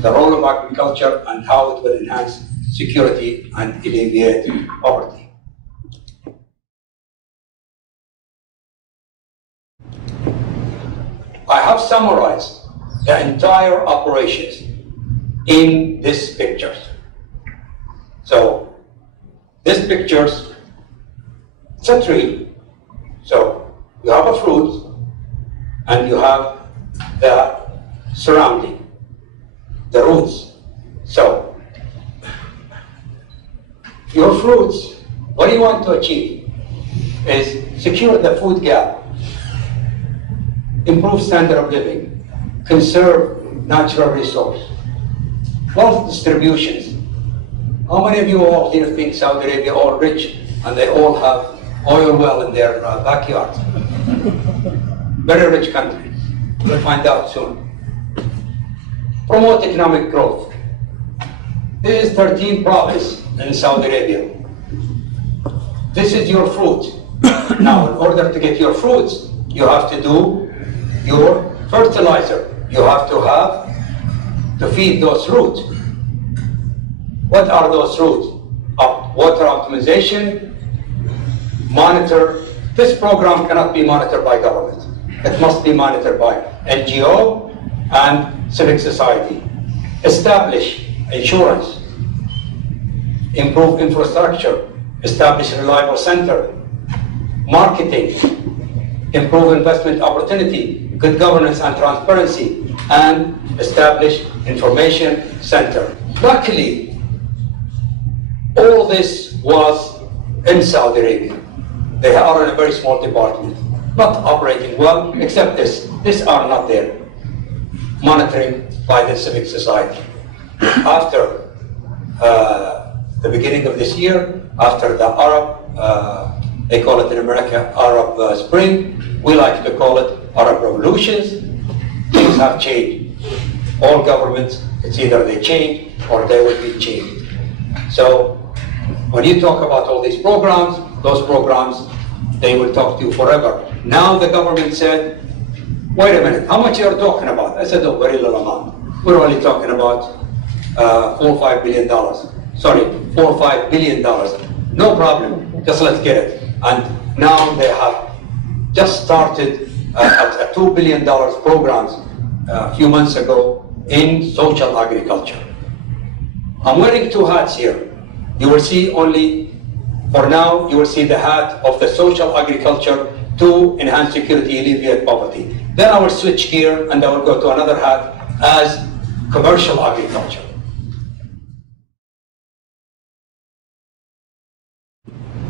the role of agriculture and how it will enhance security and alleviate poverty. I have summarized the entire operations in these pictures. So, these pictures, it's a tree. So, you have a fruit, and you have the surrounding, the roots. So, your fruits, what do you want to achieve? Is secure the food gap, improve standard of living, conserve natural resource, wealth distributions. How many of you all here think Saudi Arabia all rich and they all have oil well in their backyard? Very rich country. We'll find out soon. Promote economic growth. This is 13 provinces in Saudi Arabia. This is your fruit. Now, in order to get your fruits, you have to do your fertilizer. You have to feed those roots. What are those roots? Water optimization, monitor. This program cannot be monitored by government. It must be monitored by NGO and civic society. Establish insurance, improve infrastructure, establish a reliable center, marketing, improve investment opportunity, good governance and transparency, and establish information center. Luckily, all this was in Saudi Arabia. They are in a very small department, not operating well, except this. These are not there. Monitoring by the civic society. After the beginning of this year, after the Arab, they call it in America Arab Spring, we like to call it Arab revolutions, things have changed. All governments, it's either they change or they will be changed. So when you talk about all these programs, those programs, they will talk to you forever. Now the government said, wait a minute, how much are you talking about? I said, oh, very little amount. We're only talking about $4 or $5 billion. Sorry, $4 or $5 billion. No problem, just let's get it. And now they have just started a $2 billion programs a few months ago in social agriculture. I'm wearing two hats here. You will see only, for now, you will see the hat of the social agriculture to enhance security, alleviate poverty. Then I will switch gear and I will go to another hat as commercial agriculture.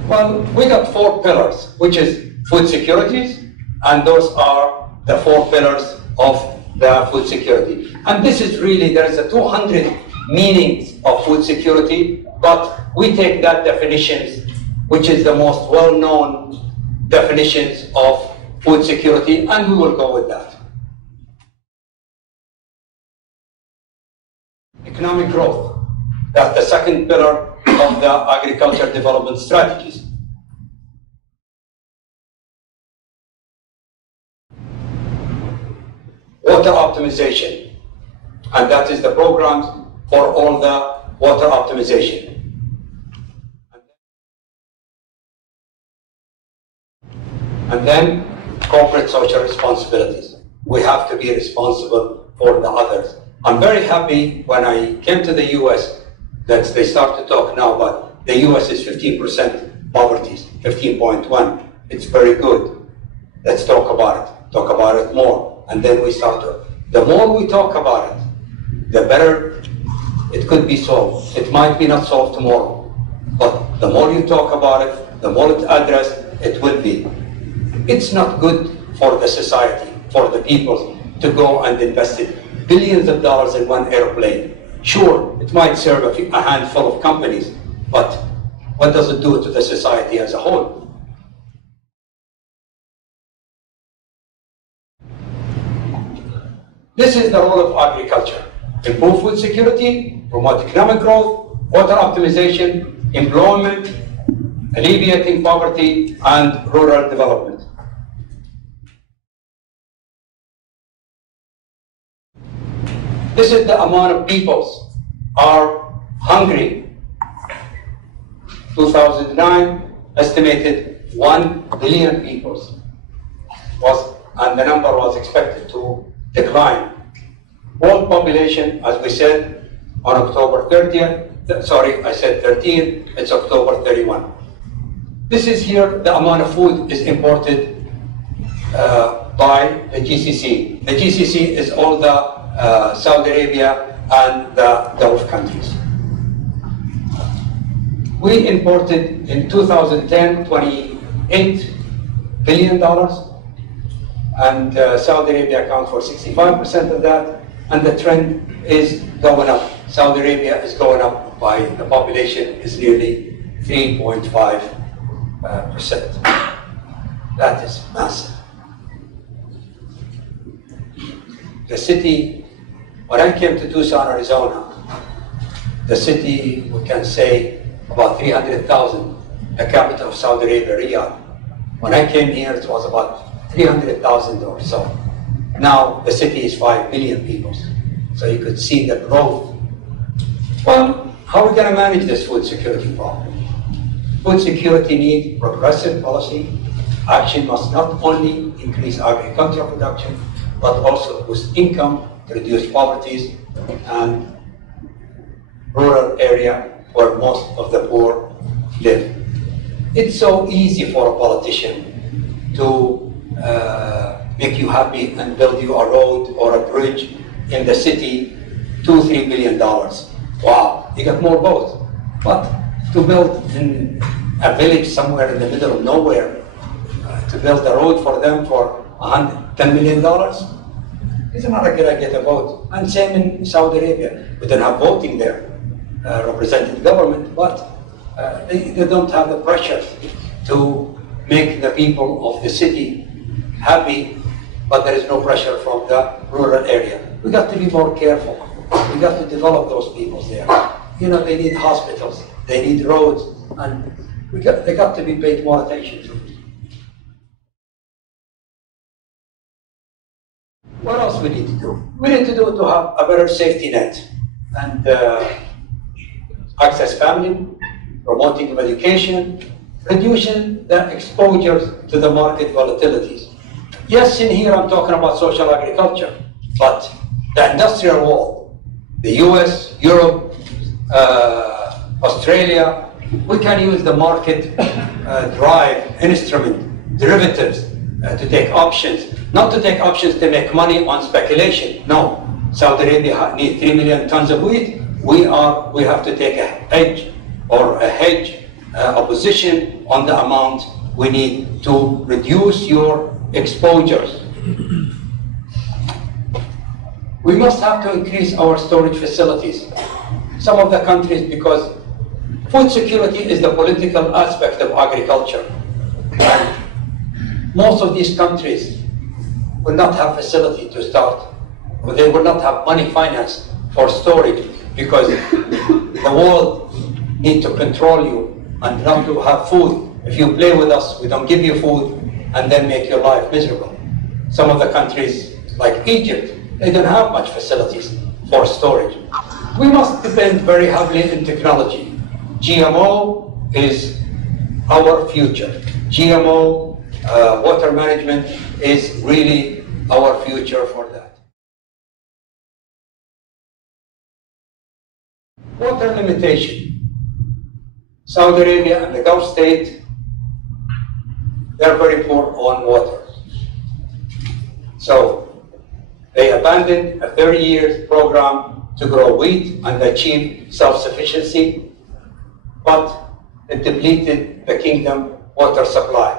Well, we got 4 pillars, which is food securities, and those are the 4 pillars of the food security. And this is really, there is a 200 meanings of food security, but we take that definitions, which is the most well-known definitions of food security, and we will go with that. Economic growth, that's the second pillar of the agriculture development strategies. Water optimization, and that is the programs for all the water optimization. And then corporate social responsibilities. We have to be responsible for the others. I'm very happy when I came to the US that they start to talk now about the US is 15% poverty, 15.1. It's very good. Let's talk about it more. And then we start to, the more we talk about it, the better it could be solved. It might be not solved tomorrow, but the more you talk about it, the more it's addressed, it will be. It's not good for the society, for the people, to go and invest billions of dollars in one airplane. Sure, it might serve a handful of companies, but what does it do to the society as a whole? This is the role of agriculture. Improve food security, promote economic growth, water optimization, employment, alleviating poverty, and rural development. This is the amount of peoples are hungry. 2009 estimated 1 billion peoples and the number was expected to decline. World population, as we said, on October 30th, sorry, I said 13, it's October 31. This is here, the amount of food is imported by the GCC. The GCC is all the Saudi Arabia and the Gulf countries. We imported in 2010, $28 billion, and Saudi Arabia accounts for 65% of that, and the trend is going up. Saudi Arabia is going up by, the population is nearly 3.5%. That is massive. The city, when I came to Tucson, Arizona, the city, we can say, about 300,000, the capital of Saudi Arabia, Riyadh. When I came here, it was about 300,000 or so. Now, the city is 5 million people. So you could see the growth. Well, how are we going to manage this food security problem? Food security needs progressive policy. Action must not only increase agricultural production, but also boost income, reduce poverty, and rural area where most of the poor live. It's so easy for a politician to make you happy and build you a road or a bridge in the city, $2–3 billion. Wow, you got more votes. But to build in a village somewhere in the middle of nowhere, to build a road for them for $10 million, it's not a good idea to vote. And same in Saudi Arabia. We don't have voting there, represented government, but they don't have the pressure to make the people of the city happy, but there is no pressure from the rural area. We got to be more careful. We got to develop those people there. You know, they need hospitals, they need roads, and they got to be paid more attention to. What else we need to do? We need to have a better safety net and access family, promoting education, reducing the exposure to the market volatilities. Yes, in here I'm talking about social agriculture, but the industrial world, the US, Europe, Australia, we can use the market drive instrument, derivatives, to take options. Not to take options to make money on speculation. No, Saudi Arabia needs 3 million tons of wheat. We have to take a hedge a position on the amount we need to reduce your exposures. We must have to increase our storage facilities. Some of the countries, because food security is the political aspect of agriculture. And most of these countries will not have facility to start, or they will not have money finance for storage, because the world needs to control you and not to have food. If you play with us, we don't give you food and then make your life miserable. Some of the countries, like Egypt, they don't have much facilities for storage. We must depend very heavily in technology. GMO is our future. GMO, water management is really our future for that. Water limitation. Saudi Arabia and the Gulf state, they're very poor on water. So they abandoned a 30-year program to grow wheat and achieve self-sufficiency, but it depleted the kingdom water supply.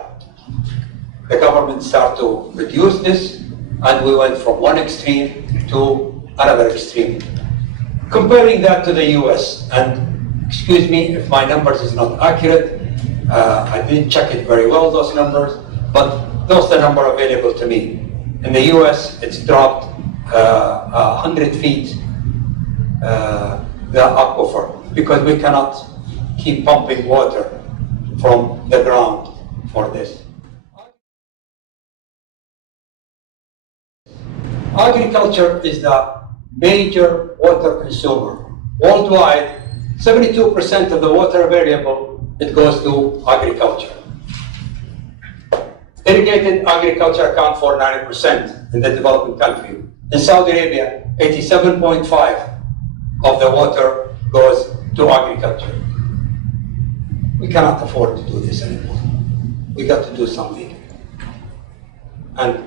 The government started to reduce this, and we went from one extreme to another extreme. Comparing that to the US, and excuse me if my numbers is not accurate, I didn't check it very well, those numbers, but those are the number available to me. In the US, it's dropped 100 feet, the aquifer, because we cannot keep pumping water from the ground for this. Agriculture is the major water consumer. Worldwide, 72% of the water available, it goes to agriculture. Irrigated agriculture accounts for 90% in the developing country. In Saudi Arabia, 87.5% of the water goes to agriculture. We cannot afford to do this anymore. We got to do something. And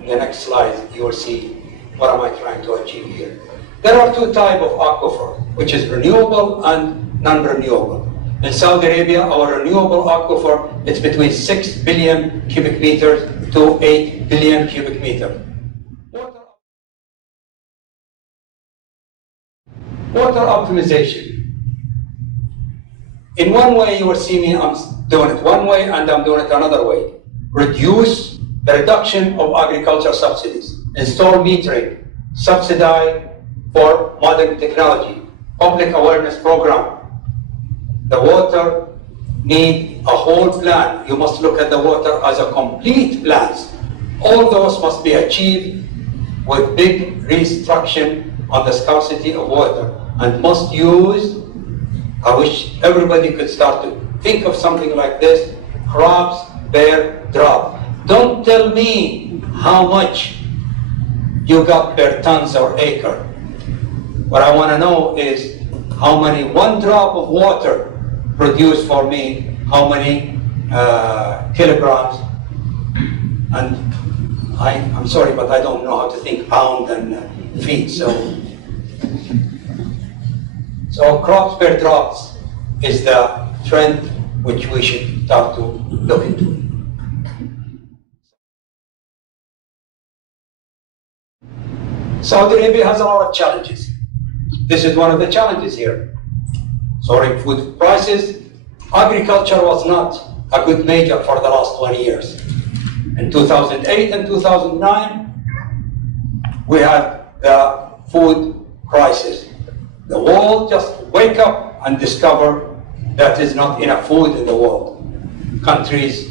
in the next slide, you will see what am I trying to achieve here. There are two types of aquifer, which is renewable and non-renewable. In Saudi Arabia, our renewable aquifer is between 6 billion cubic meters to 8 billion cubic meters. Water optimization. In one way, you will see me, I'm doing it one way and I'm doing it another way. Reduce the reduction of agriculture subsidies. Install metering, subsidize for modern technology, public awareness program. The water needs a whole plan. You must look at the water as a complete plan. All those must be achieved with big restriction on the scarcity of water and must use, I wish everybody could start to think of something like this, crops per drop. Don't tell me how much you got per tons or acre. What I want to know is how many one drop of water produced for me, how many kilograms, and I'm sorry, but I don't know how to think pound and feet, so crops per drops is the trend which we should start to look into. Saudi Arabia has a lot of challenges. This is one of the challenges here. Soaring food prices. Agriculture was not a good major for the last 20 years. In 2008 and 2009, we had the food crisis. The world just wake up and discover that there's not enough food in the world. Countries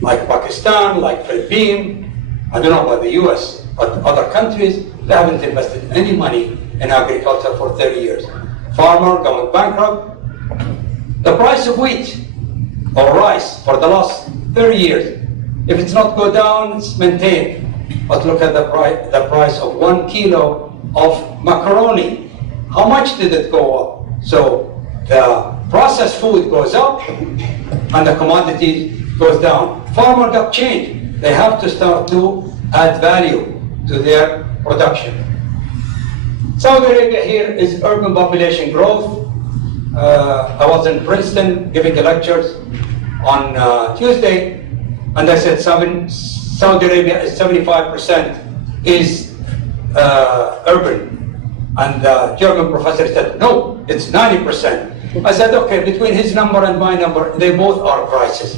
like Pakistan, like Philippines, I don't know about the US, but other countries, they haven't invested any money in agriculture for 30 years. Farmer going bankrupt. The price of wheat or rice for the last 30 years, if it's not go down, it's maintained. But look at the price of 1 kilo of macaroni. How much did it go up? So the processed food goes up and the commodity goes down. Farmer got changed. They have to start to add value to their production. Saudi Arabia here is urban population growth. I was in Princeton giving the lectures on Tuesday, and I said Saudi Arabia is 75% is urban. And the German professor said, no, it's 90%. I said, okay, between his number and my number, they both are crisis.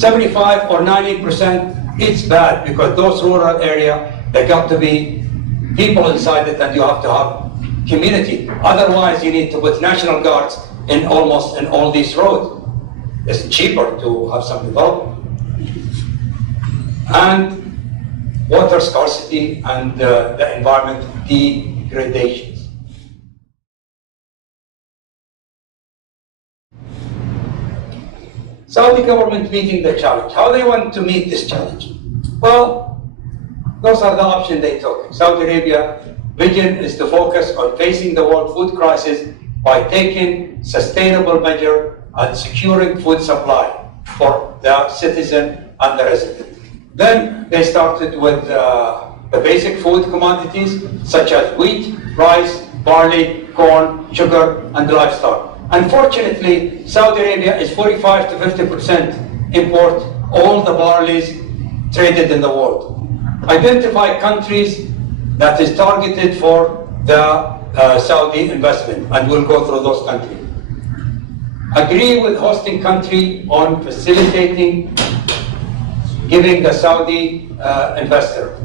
75 or 90%, it's bad because those rural areas, they got to be people inside it and you have to have community. Otherwise, you need to put National Guards in almost in all these roads. It's cheaper to have some development. And water scarcity and the environment degradation. Saudi government meeting the challenge. How they want to meet this challenge? Well, those are the options they took. Saudi Arabia vision is to focus on facing the world food crisis by taking sustainable measures and securing food supply for the citizen and the resident. Then they started with the basic food commodities such as wheat, rice, barley, corn, sugar, and livestock. Unfortunately, Saudi Arabia is 45 to 50% import all the barleys traded in the world. Identify countries that is targeted for the Saudi investment, and we'll go through those countries. Agree with hosting country on facilitating giving the Saudi investor.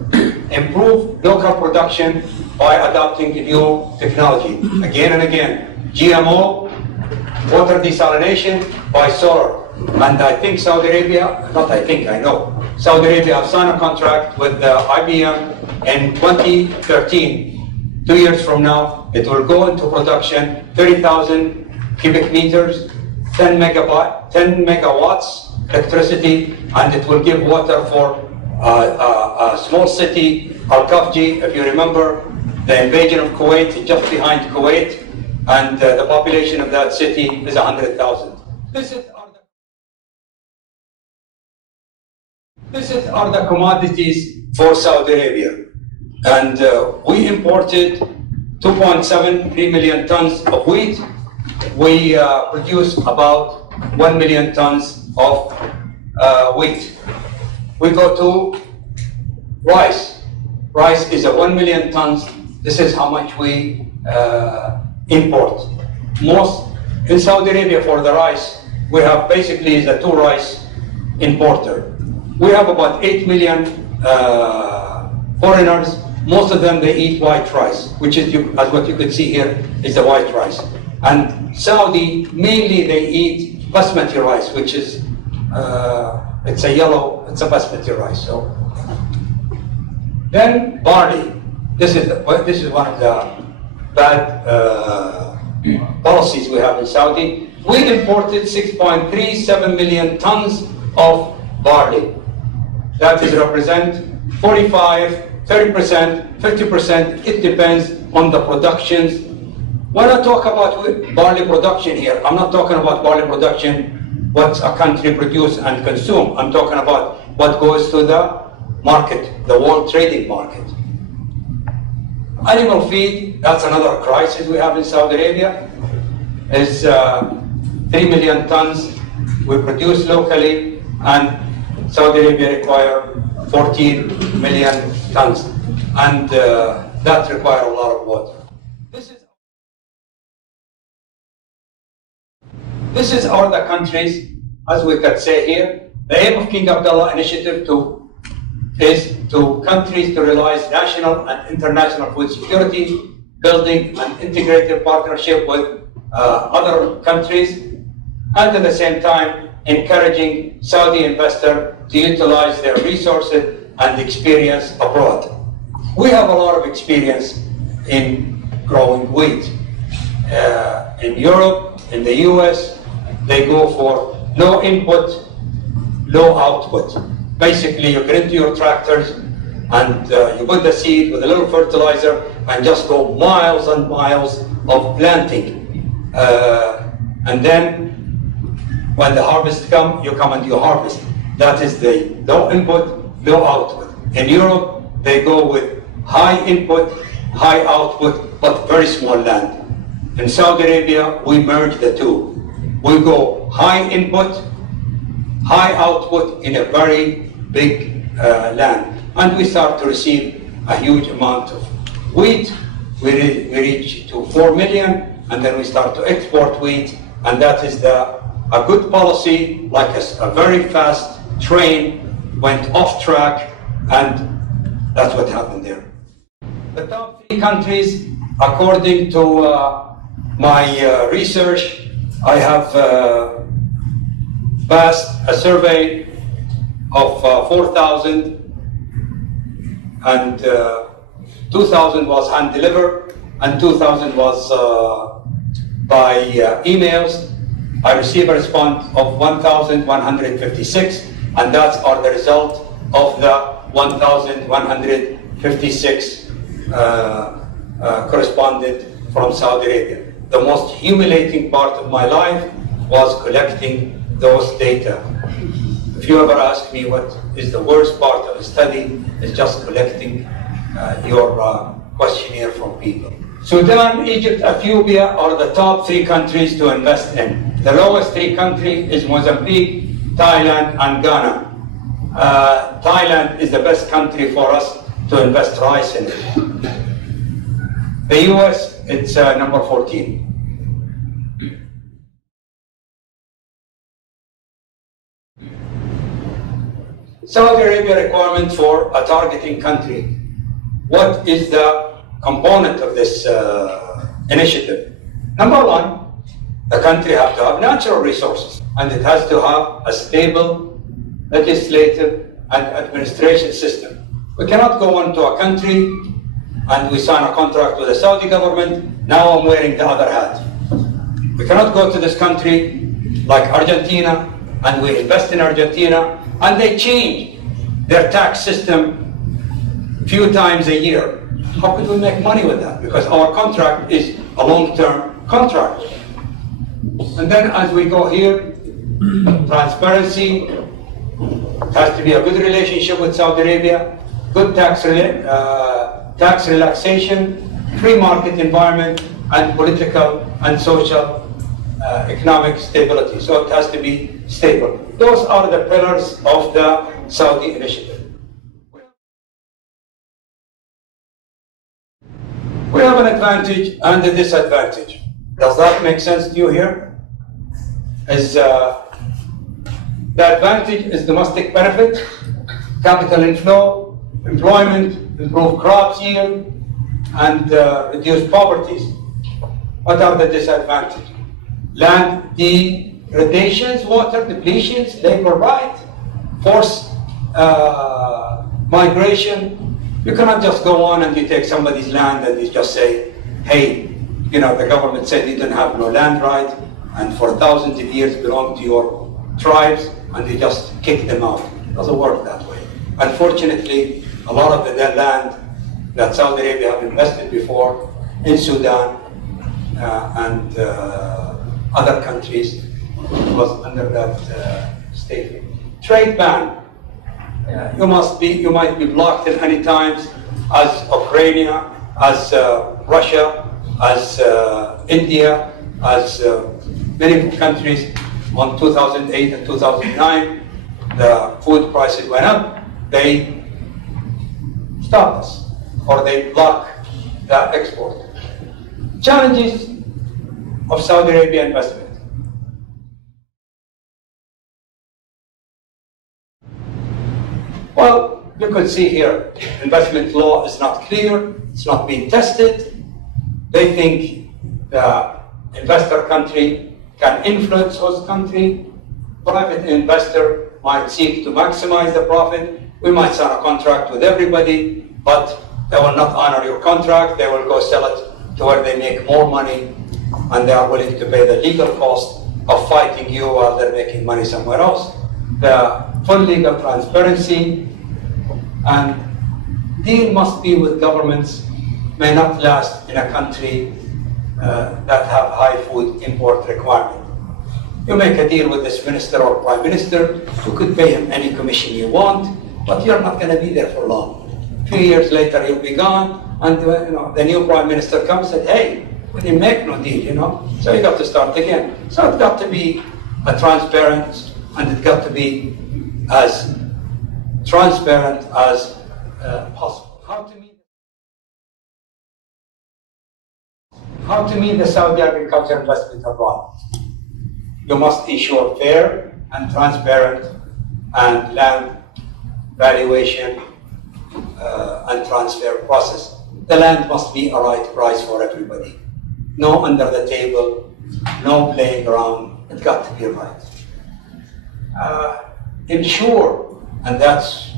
Improve local production by adopting new technology. Again and again, GMO, water desalination by solar. And I think Saudi Arabia, not I think, I know, Saudi Arabia have signed a contract with IBM in 2013 2 years from now, it will go into production, 30,000 cubic meters, 10 megawatts electricity, and it will give water for a small city, Al-Kafji. If you remember, the invasion of Kuwait is just behind Kuwait, and the population of that city is 100,000. These are the commodities for Saudi Arabia. And we imported 2.73 million tons of wheat. We produce about 1 million tons of wheat. We go to rice. Rice is 1 million tons. This is how much we import. Most in Saudi Arabia for the rice, we have basically the two rice importer. We have about 8 million foreigners. Most of them, they eat white rice, which is, as what you could see here, is the white rice. And Saudi, mainly they eat basmati rice, which is, it's a basmati rice. So, then barley. This is one of the bad policies we have in Saudi. We imported 6.37 million tons of barley. That is represent 45, 30%, 50%. It depends on the productions. When I talk about barley production here, I'm not talking about barley production, what a country produce and consume. I'm talking about what goes to the market, the world trading market. Animal feed, that's another crisis we have in Saudi Arabia, is 3 million tons we produce locally, and Saudi Arabia require 14 million tons, and that requires a lot of water. This is all the countries, as we could say here. The aim of King Abdullah Initiative is to countries to realize national and international food security, building an integrated partnership with other countries, and at the same time encouraging Saudi investors to utilize their resources and experience abroad. We have a lot of experience in growing wheat. In Europe, in the US, they go for low input, low output. Basically, you get into your tractors and you put the seed with a little fertilizer and just go miles and miles of planting. And then when the harvest comes, you come and you harvest. That is the low input, low output. In Europe, they go with high input, high output, but very small land. In Saudi Arabia, we merge the two. We go high input, high output in a very big land. And we start to receive a huge amount of wheat. We reach to 4 million, and then we start to export wheat, and that is a good policy, like a very fast train went off track, and that's what happened there. The top 3 countries, according to my research, I have passed a survey of 4,000, and 2,000 was hand-delivered, and 2,000 was by emails. I received a response of 1,156, and that's are the result of the 1,156 correspondent from Saudi Arabia. The most humiliating part of my life was collecting those data. If you ever ask me what is the worst part of the study, it's just collecting your questionnaire from people. Sudan, Egypt, Ethiopia are the top 3 countries to invest in. The lowest 3 countries is Mozambique, Thailand, and Ghana. Thailand is the best country for us to invest rice in. The US, it's number 14. Saudi Arabia requirement for a targeting country. What is the component of this initiative? Number 1, the country has to have natural resources, and it has to have a stable legislative and administration system. We cannot go into a country and we sign a contract with the Saudi government, now I'm wearing the other hat. We cannot go to this country like Argentina, and we invest in Argentina, and they change their tax system a few times a year. How could we make money with that? Because our contract is a long-term contract. And then as we go here, transparency, has to be a good relationship with Saudi Arabia, good tax relaxation, free market environment, and political and social economic stability. So it has to be stable. Those are the pillars of the Saudi initiative. We have an advantage and a disadvantage. Does that make sense to you here? The advantage is domestic benefit, capital inflow, employment, improved crops yield, and reduced poverty. What are the disadvantages? Land degradations, water depletions, labor right, forced migration. You cannot just go on and you take somebody's land and you just say, hey, you know, the government said you don't have no land right, and for thousands of years belong to your tribes, and you just kick them out. It doesn't work that way. Unfortunately, a lot of the land that Saudi Arabia have invested before in Sudan and other countries was under that state. Trade ban. You might be blocked at any times, as Ukraine, as Russia, as India, as many countries. On 2008 and 2009, the food prices went up. They stopped us, or they blocked the export. Challenges of Saudi Arabia investment. Well, you could see here, investment law is not clear, it's not being tested. They think the investor country can influence host country. Private investor might seek to maximize the profit. We might sign a contract with everybody, but they will not honor your contract. They will go sell it to where they make more money, and they are willing to pay the legal cost of fighting you while they're making money somewhere else. The full legal transparency and deal must be with governments, may not last in a country that have high food import requirement. You make a deal with this minister or prime minister, you could pay him any commission you want, but you're not going to be there for long. A few years later, you'll be gone, and the new prime minister comes and said, hey, we didn't make no deal, so you got to start again. So it's got to be a transparent, and it's got to be as transparent as possible. How to meet the Saudi agriculture investment abroad? You must ensure fair and transparent and land valuation and transfer process. The land must be a right price for everybody. No under the table, no playing around. It's got to be right. Ensure, and that's,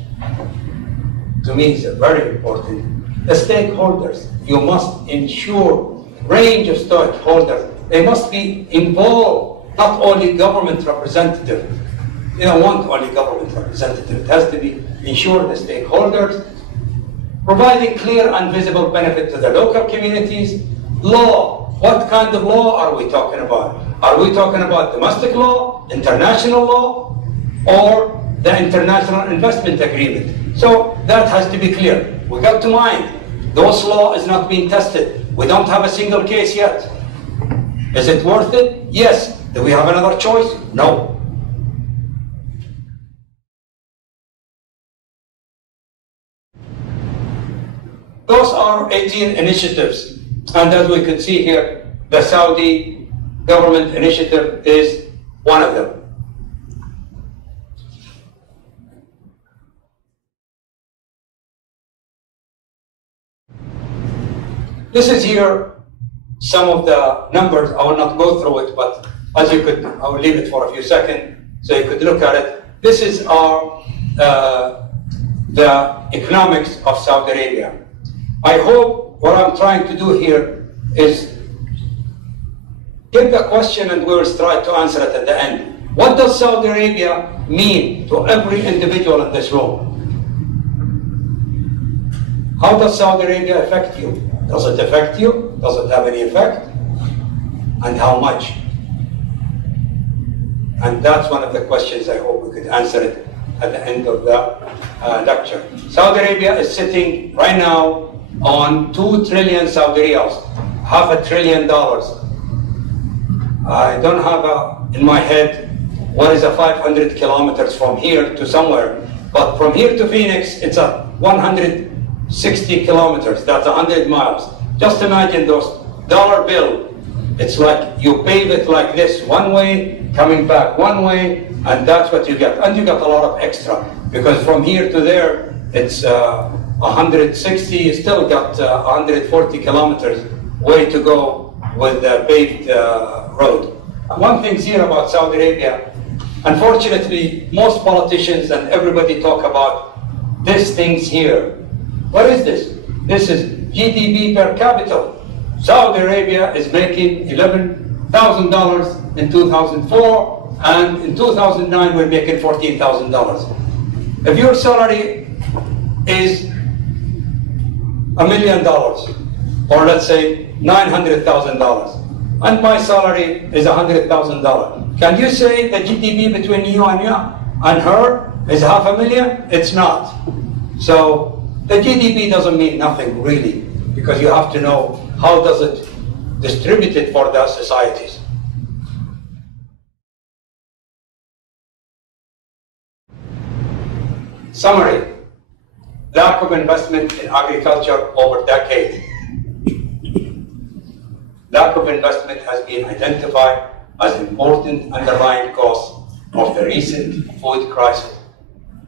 to me, is very important, the stakeholders. You must ensure range of stakeholders. They must be involved, not only government representative. You don't want only government representative. It has to be ensure the stakeholders, providing clear and visible benefit to the local communities. Law. What kind of law are we talking about? Are we talking about domestic law, international law, or the International Investment Agreement? So that has to be clear. We got to mind, those law is not being tested. We don't have a single case yet. Is it worth it? Yes. Do we have another choice? No. Those are 18 initiatives. And as we can see here, the Saudi government initiative is one of them. This is here some of the numbers. I will not go through it, but as you could, I will leave it for a few seconds so you could look at it. This is our the economics of Saudi Arabia. I hope what I'm trying to do here is give the question and we will try to answer it at the end. What does Saudi Arabia mean to every individual in this room? How does Saudi Arabia affect you? Does it affect you? Does it have any effect? And how much? And that's one of the questions I hope we could answer it at the end of the lecture. Saudi Arabia is sitting right now on 2 trillion Saudi riyals, $500 billion. I don't have in my head what is 500 kilometers from here to somewhere, but from here to Phoenix, it's 160 kilometers, that's 100 miles. Just imagine those dollar bill. It's like you pave it like this, one way, coming back one way, and that's what you get. And you get a lot of extra, because from here to there, it's 160, you still got 140 kilometers way to go with the paved road. One thing here about Saudi Arabia, unfortunately, most politicians and everybody talk about these things here. What is this? This is GDP per capita. Saudi Arabia is making $11,000 in 2004, and in 2009 we're making $14,000. If your salary is $1 million, or let's say $900,000, and my salary is $100,000, can you say the GDP between you and her is $500,000? It's not. So the GDP doesn't mean nothing really, because you have to know how does it distribute it for the societies. Summary: lack of investment in agriculture over decades. Lack of investment has been identified as important underlying cause of the recent food crisis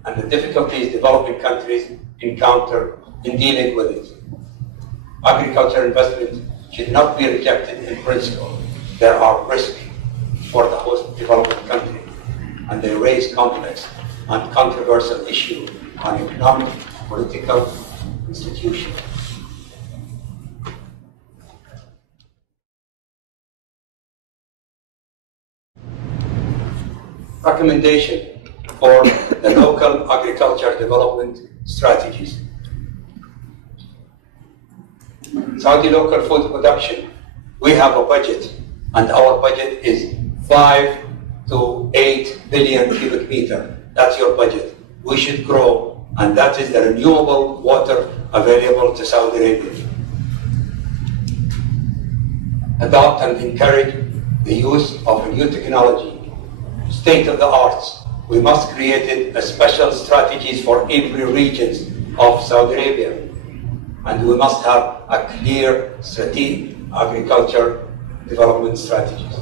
and the difficulties developing countries encounter in dealing with it. Agriculture investment should not be rejected in principle. There are risks for the host developing country, and they raise complex and controversial issues on economic, political institutions. Recommendation for the local agriculture development strategies. Saudi local food production, we have a budget, and our budget is 5 to 8 billion cubic meter. That's your budget. We should grow, and that is the renewable water available to Saudi Arabia. Adopt and encourage the use of new technology, state-of-the-art. We must create a special strategies for every regions of Saudi Arabia. And we must have a clear strategic agriculture development strategies.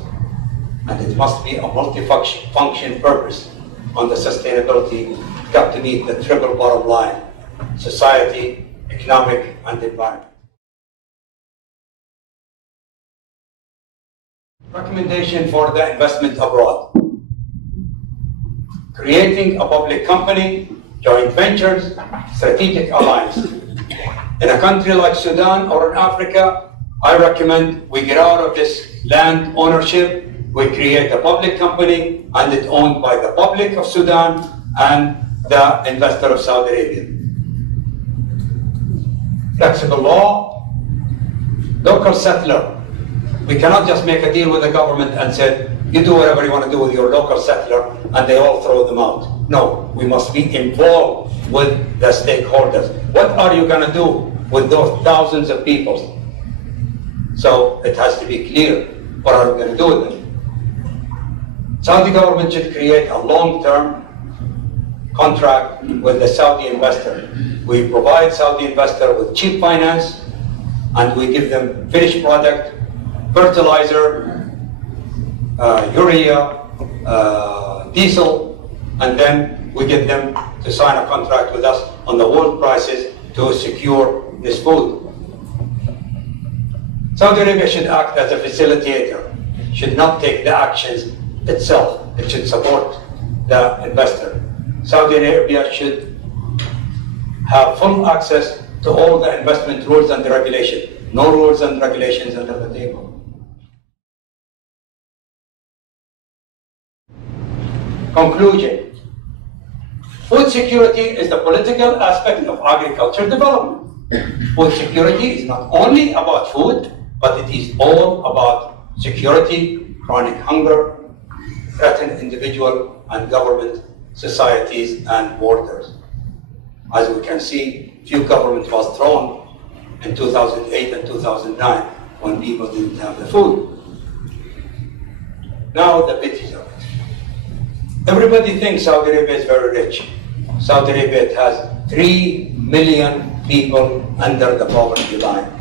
And it must be a multi-function purpose on the sustainability, got to meet the triple bottom line: society, economic, and environment. Recommendation for the investment abroad. Creating a public company, joint ventures, strategic alliance. In a country like Sudan or in Africa, I recommend we get out of this land ownership, we create a public company, and it's owned by the public of Sudan and the investor of Saudi Arabia. Flexible law, local settler. We cannot just make a deal with the government and say, you do whatever you want to do with your local settler, and they all throw them out. No, we must be involved with the stakeholders. What are you going to do with those thousands of people? So it has to be clear, what are we going to do with them? Saudi government should create a long-term contract with the Saudi investor. We provide Saudi investor with cheap finance, and we give them finished product, fertilizer, urea, diesel, and then we get them to sign a contract with us on the world prices to secure this food. Saudi Arabia should act as a facilitator, should not take the actions itself. It should support the investor. Saudi Arabia should have full access to all the investment rules and the regulation. No rules and regulations under the table. Conclusion. Food security is the political aspect of agriculture development. Food security is not only about food, but it is all about security, chronic hunger, threatened individual and government, societies, and borders. As we can see, few government was thrown in 2008 and 2009 when people didn't have the food. Now the beauty of it. Everybody thinks Saudi Arabia is very rich. Saudi Arabia has 3 million people under the poverty line.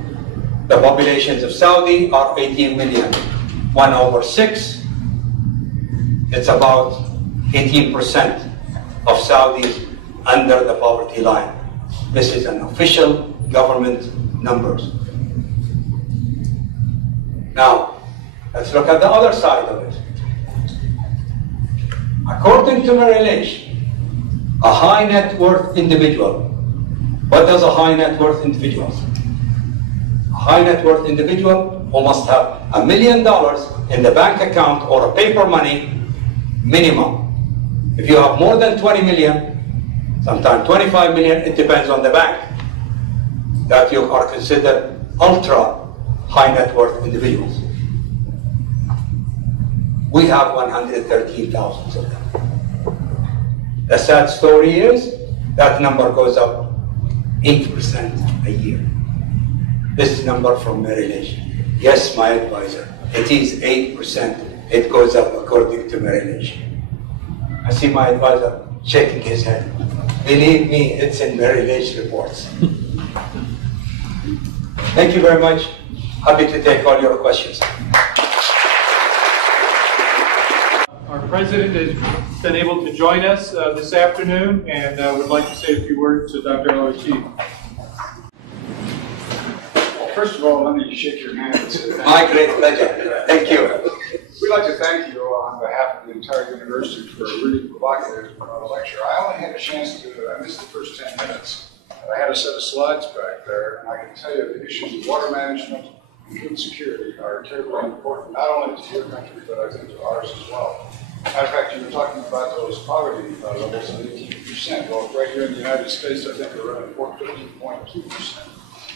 The populations of Saudi are 18 million. 1/6, it's about 18% of Saudis under the poverty line. This is an official government numbers. Now, let's look at the other side of it. According to Merrill Lynch, a high net worth individual, what does a high net worth individual? A high net worth individual who must have $1 million in the bank account or a paper money minimum. If you have more than 20 million, sometimes 25 million, it depends on the bank, that you are considered ultra high net worth individuals. We have 113,000 of them. The sad story is that number goes up 8% a year. This number from Merrill Lynch. Yes, my advisor, it is 8%. It goes up according to Merrill Lynch. I see my advisor shaking his head. Believe me, it's in Merrill Lynch reports. Thank you very much. Happy to take all your questions. Our president has been able to join us this afternoon and would like to say a few words to Dr. Al Rasheed. Well, first of all, let me shake your hand and say My great pleasure. Thank you. We'd like to thank you on behalf of the entire university for a really provocative lecture. I only had a chance to, I missed the first 10 minutes. I had a set of slides back there, and I can tell you the issues of water management and food security are terribly important, not only to your country, but I think to ours as well. Matter of fact, you were talking about those poverty levels of 18%. Well, right here in the United States, I think they're around 14.2%.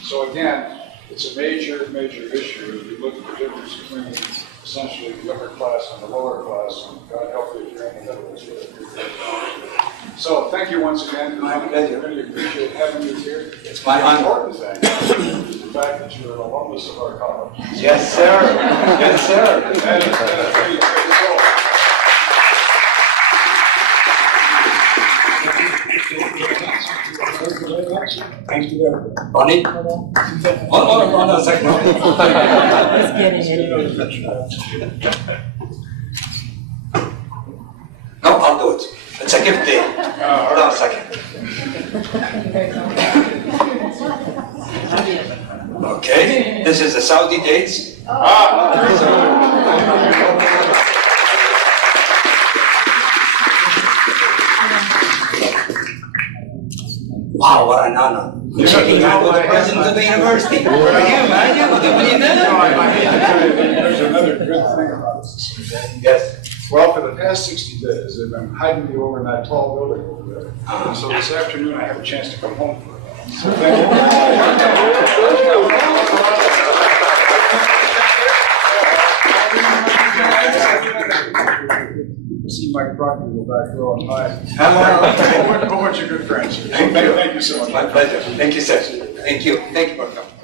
So again, it's a major, major issue. If you look at the difference between essentially the upper class and the lower class, and God help you if you're in the middle. It's really so thank you once again. My pleasure. I really appreciate having you here. It's my honor. The important thing is the fact that you're an alumnus of our college. Yes, sir. Yes, sir. That is really great result. Thank you very much. Ronnie? Hold on a second. Just kidding. No, I'll do it. It's a gift day. Hold on a second. Okay, this is the Saudi dates. Wow, what an honor. You're shaking hands with the president of the university. Can you imagine? Would you believe that? There's another good thing about this. Yes. Well, for the past 60 days, they've been hiding me over in that tall building over there. And so this afternoon, I have a chance to come home for it. So thank you. See Mike Proctor in the back row and hi. A whole bunch of good friends. Thank you so much. My pleasure. Thank you, sir. Thank you. Thank you for coming.